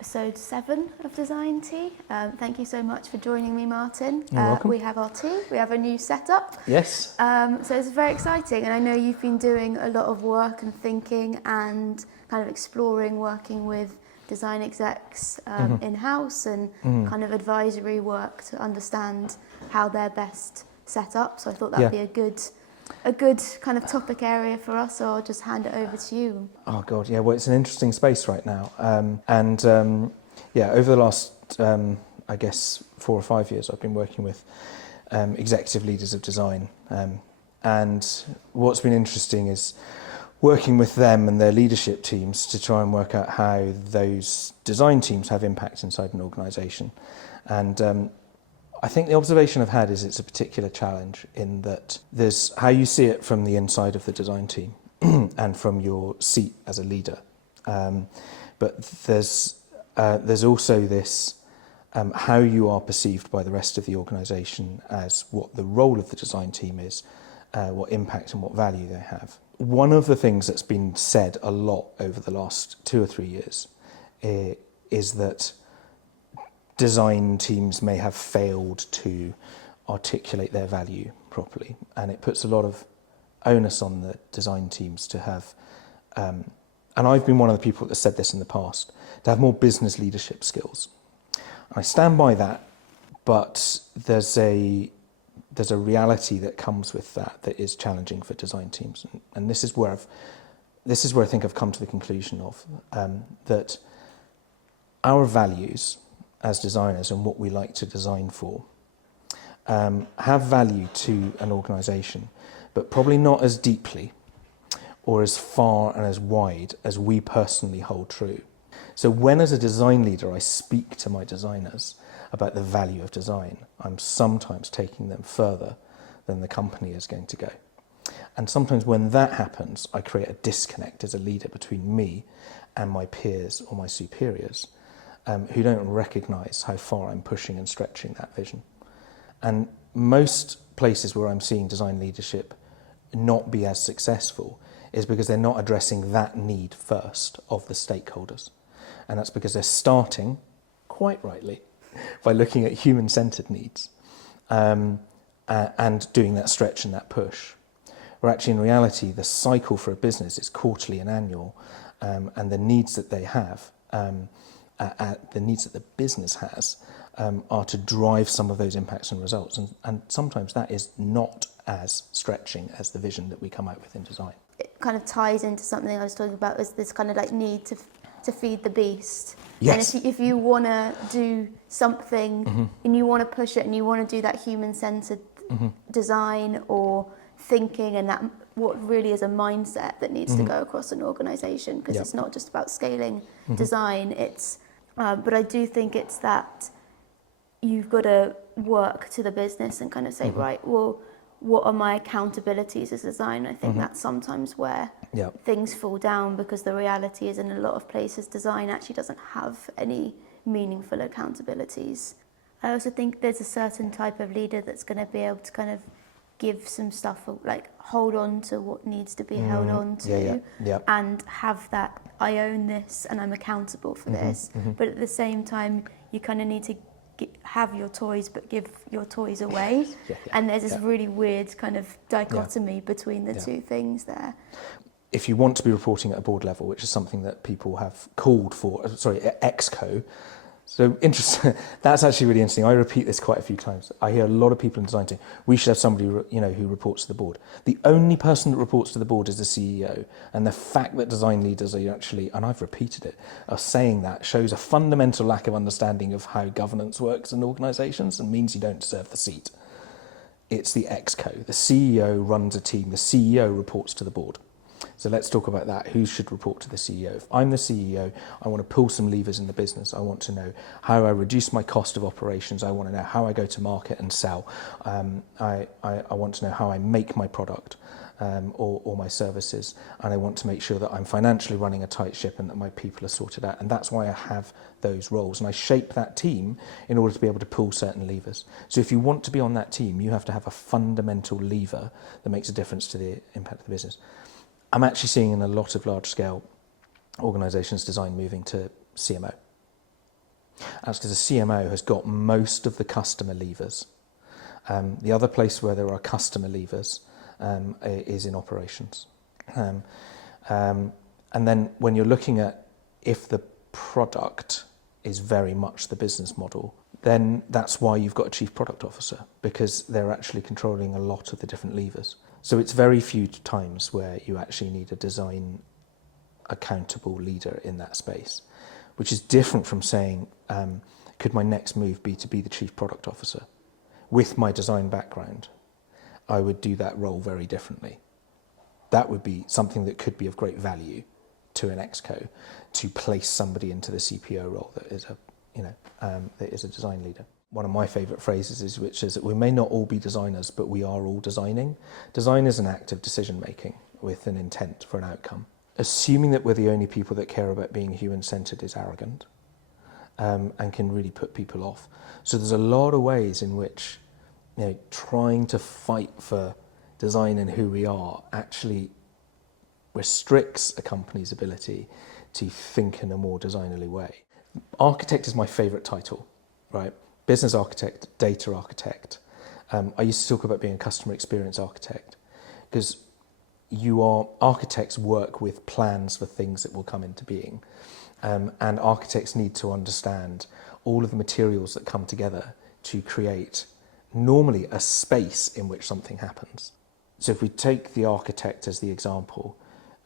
episode 7 of Design Tea. Thank you so much for joining me, Martin. You're welcome. We have our tea, we have a new setup. Yes. So it's very exciting, and I know you've been doing a lot of work and thinking and kind of exploring working with design execs in-house and kind of advisory work to understand how they're best set up. So I thought that'd be a good kind of topic area for us, so I'll just hand it over to you. Oh God, yeah. Well, it's an interesting space right now, over the last, I guess, 4 or 5 years, I've been working with executive leaders of design, and what's been interesting is working with them and their leadership teams to try and work out how those design teams have impact inside an organisation, and I think the observation I've had is it's a particular challenge in that there's how you see it from the inside of the design team and from your seat as a leader. But there's also this how you are perceived by the rest of the organisation as what the role of the design team is, what impact and what value they have. One of the things that's been said a lot over the last 2 or 3 years is that design teams may have failed to articulate their value properly, and it puts a lot of onus on the design teams to have, and I've been one of the people that said this in the past, to have more business leadership skills. I stand by that, but there's a reality that comes with that is challenging for design teams, and this is where I think I've come to the conclusion of that our values as designers and what we like to design for have value to an organisation, but probably not as deeply or as far and as wide as we personally hold true. So when as a design leader I speak to my designers about the value of design, I'm sometimes taking them further than the company is going to go. And sometimes when that happens, I create a disconnect as a leader between me and my peers or my superiors, who don't recognise how far I'm pushing and stretching that vision. And most places where I'm seeing design leadership not be as successful is because they're not addressing that need first of the stakeholders. And that's because they're starting, quite rightly, by looking at human-centred needs and doing that stretch and that push. Where actually in reality the cycle for a business is quarterly and annual, and the needs that they have the needs that the business has are to drive some of those impacts and results. And sometimes that is not as stretching as the vision that we come out with in design. It kind of ties into something I was talking about, is this kind of like need to feed the beast. Yes. And if you want to do something and you want to push it and you want to do that human-centered design or thinking, and that what really is a mindset that needs to go across an organisation, because it's not just about scaling design, it's but I do think it's that you've got to work to the business and kind of say, right, well, what are my accountabilities as a designer? I think that's sometimes where things fall down, because the reality is in a lot of places design actually doesn't have any meaningful accountabilities. I also think there's a certain type of leader that's going to be able to kind of give some stuff, like hold on to what needs to be held on to, and have that, I own this and I'm accountable for this. But at the same time, you kind of need to have your toys but give your toys away. And there's this really weird kind of dichotomy between the two things there. If you want to be reporting at a board level, which is something that people have called for, ExCo. So interesting. That's actually really interesting. I repeat this quite a few times. I hear a lot of people in design saying, we should have somebody, who reports to the board. The only person that reports to the board is the CEO. And the fact that design leaders are actually, and I've repeated it, are saying that shows a fundamental lack of understanding of how governance works in organisations and means you don't deserve the seat. It's the ExCo. The CEO runs a team. The CEO reports to the board. So let's talk about that. Who should report to the CEO? If I'm the CEO, I want to pull some levers in the business. I want to know how I reduce my cost of operations. I want to know how I go to market and sell. I want to know how I make my product or my services. And I want to make sure that I'm financially running a tight ship and that my people are sorted out. And that's why I have those roles. And I shape that team in order to be able to pull certain levers. So if you want to be on that team, you have to have a fundamental lever that makes a difference to the impact of the business. I'm actually seeing in a lot of large-scale organisations design moving to CMO. That's because the CMO has got most of the customer levers. The other place where there are customer levers is in operations. And then when you're looking at if the product is very much the business model, then that's why you've got a chief product officer, because they're actually controlling a lot of the different levers. So it's very few times where you actually need a design accountable leader in that space, which is different from saying, could my next move be to be the chief product officer? With my design background, I would do that role very differently. That would be something that could be of great value to an exco, to place somebody into the CPO role that is that is a design leader. One of my favourite phrases is that we may not all be designers, but we are all designing. Design is an act of decision making with an intent for an outcome. Assuming that we're the only people that care about being human-centred is arrogant, and can really put people off. So there's a lot of ways in which trying to fight for design and who we are actually restricts a company's ability to think in a more designerly way. Architect is my favourite title, right? Business architect, data architect. I used to talk about being a customer experience architect, because architects work with plans for things that will come into being. And architects need to understand all of the materials that come together to create normally a space in which something happens. So if we take the architect as the example,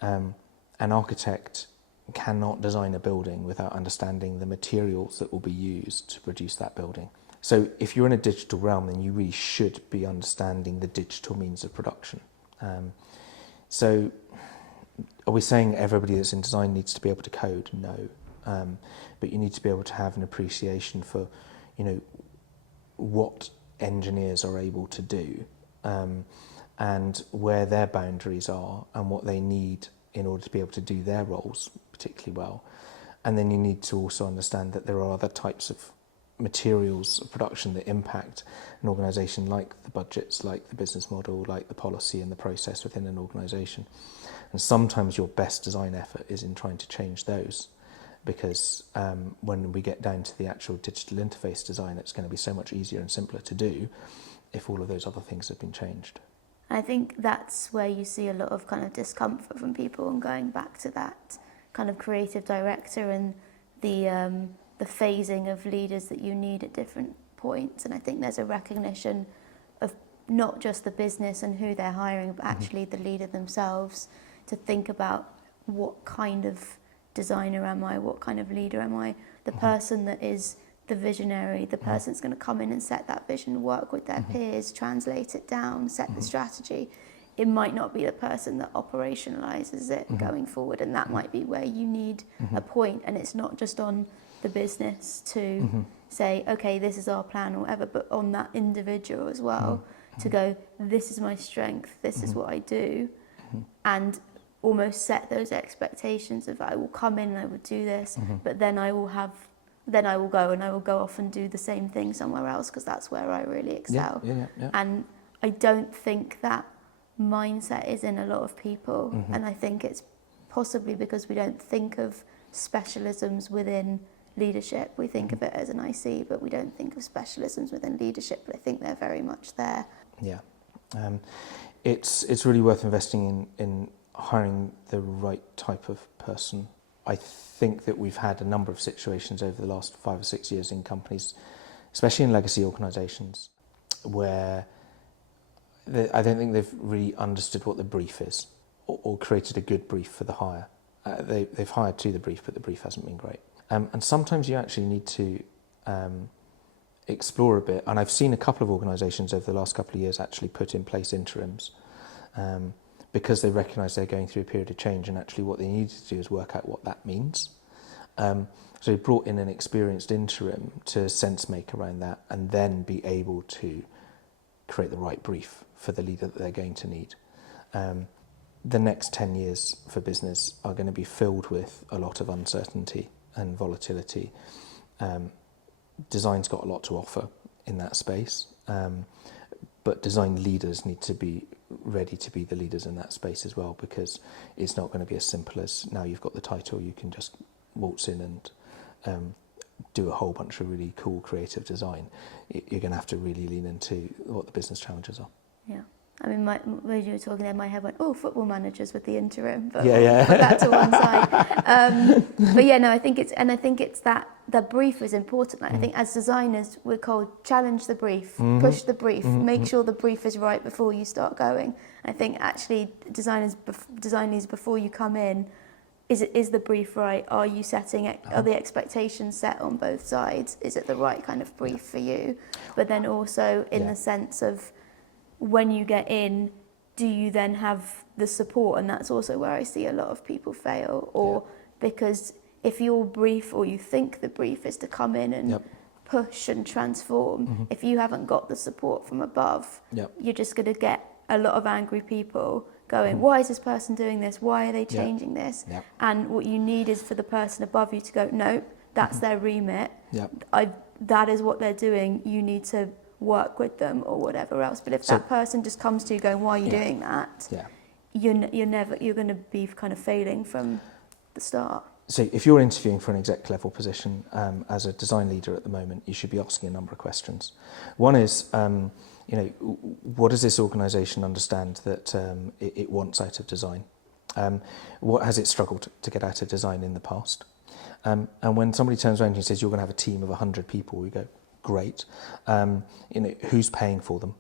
an architect cannot design a building without understanding the materials that will be used to produce that building. So if you're in a digital realm, then you really should be understanding the digital means of production. So are we saying everybody that's in design needs to be able to code? No. But you need to be able to have an appreciation for, what engineers are able to do, and where their boundaries are and what they need in order to be able to do their roles particularly well. And then you need to also understand that there are other types of materials of production that impact an organisation, like the budgets, like the business model, like the policy and the process within an organisation. And sometimes your best design effort is in trying to change those, because when we get down to the actual digital interface design, it's going to be so much easier and simpler to do if all of those other things have been changed. I think that's where you see a lot of kind of discomfort from people, and going back to that kind of creative director and the phasing of leaders that you need at different points. And I think there's a recognition of not just the business and who they're hiring, but actually the leader themselves, to think about what kind of designer am I, what kind of leader am I, the person that is the visionary, the person that's going to come in and set that vision, work with their peers, translate it down, set the strategy. It might not be the person that operationalizes it going forward, and that might be where you need a point. And it's not just on the business to say, okay, this is our plan or whatever, but on that individual as well, to go, this is my strength, this is what I do, and almost set those expectations of, I will come in and I will do this, but then I will go and I will go off and do the same thing somewhere else, because that's where I really excel. Yeah. And I don't think that mindset is in a lot of people, and I think it's possibly because we don't think of specialisms within leadership. We think of it as an IC, but we don't think of specialisms within leadership, but I think they're very much there. Yeah. It's really worth investing in hiring the right type of person. I think that we've had a number of situations over the last 5 or 6 years in companies, especially in legacy organisations, where I don't think they've really understood what the brief is, or created a good brief for the hire. They've hired to the brief, but the brief hasn't been great. And sometimes you actually need to explore a bit. And I've seen a couple of organisations over the last couple of years actually put in place interims, because they recognise they're going through a period of change, and actually what they needed to do is work out what that means. So they brought in an experienced interim to sense make around that, and then be able to create the right brief for the leader that they're going to need. The next 10 years for business are going to be filled with a lot of uncertainty and volatility. Design's got a lot to offer in that space, but design leaders need to be ready to be the leaders in that space as well, because it's not going to be as simple as, now you've got the title, you can just waltz in and do a whole bunch of really cool creative design. You're going to have to really lean into what the business challenges are. Yeah. I mean, when you were talking there, my head went, oh, football managers with the interim, but Yeah, we'll yeah. put that to one side. But yeah, no, I think it's that the brief is important. Like, I think as designers, we're called challenge the brief, push the brief, make sure the brief is right before you start going. I think actually design these before you come in. Is the brief right? Are you setting, are the expectations set on both sides? Is it the right kind of brief for you? But then also in the sense of, when you get in, do you then have the support? And that's also where I see a lot of people fail. Or because if your brief, or you think the brief is to come in and push and transform, if you haven't got the support from above, you're just going to get a lot of angry people going, why is this person doing this? Why are they changing this? And what you need is for the person above you to go, no, that's their remit. That is what they're doing. You need to work with them or whatever else. But if that person just comes to you going, why are you doing that? You're going to be kind of failing from the start. So if you're interviewing for an exec level position as a design leader at the moment, you should be asking a number of questions. One is, what does this organisation understand that it wants out of design? What has it struggled to get out of design in the past? And when somebody turns around and says, you're going to have a team of 100 people, we go, great. Who's paying for them?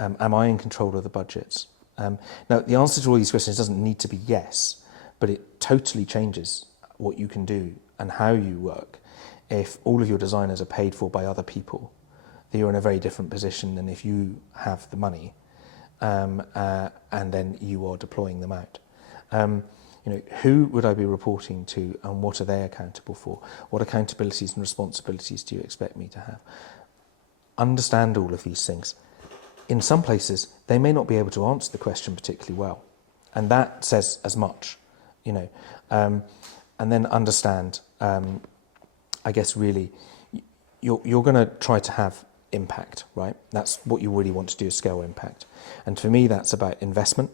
Am I in control of the budgets? Now, the answer to all these questions doesn't need to be yes, but it totally changes what you can do and how you work. If all of your designers are paid for by other people, then you're in a very different position than if you have the money and then you are deploying them out. Who would I be reporting to, and what are they accountable for? What accountabilities and responsibilities do you expect me to have? Understand all of these things. In some places, they may not be able to answer the question particularly well, and that says as much, and then understand, I guess really, you're going to try to have impact, right? That's what you really want to do, is scale impact. And for me, that's about investment,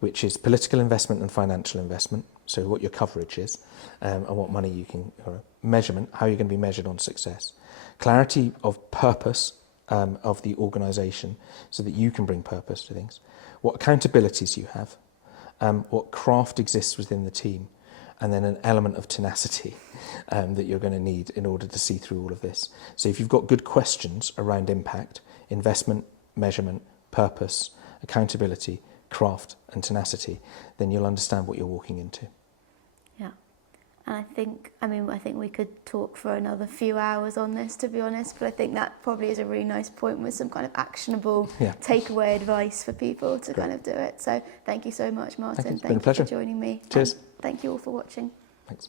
which is political investment and financial investment, so what your coverage is and what money you can, measurement, how you're going to be measured on success. Clarity of purpose of the organisation so that you can bring purpose to things. What accountabilities you have, what craft exists within the team, and then an element of tenacity that you're going to need in order to see through all of this. So if you've got good questions around impact, investment, measurement, purpose, accountability, craft and tenacity, then you'll understand what you're walking into. Yeah. And I think we could talk for another few hours on this, to be honest, but I think that probably is a really nice point with some kind of actionable takeaway advice for people to kind of do it. So thank you so much, Martin. Thank you. It's been a pleasure. For joining me. Cheers. And thank you all for watching. Thanks.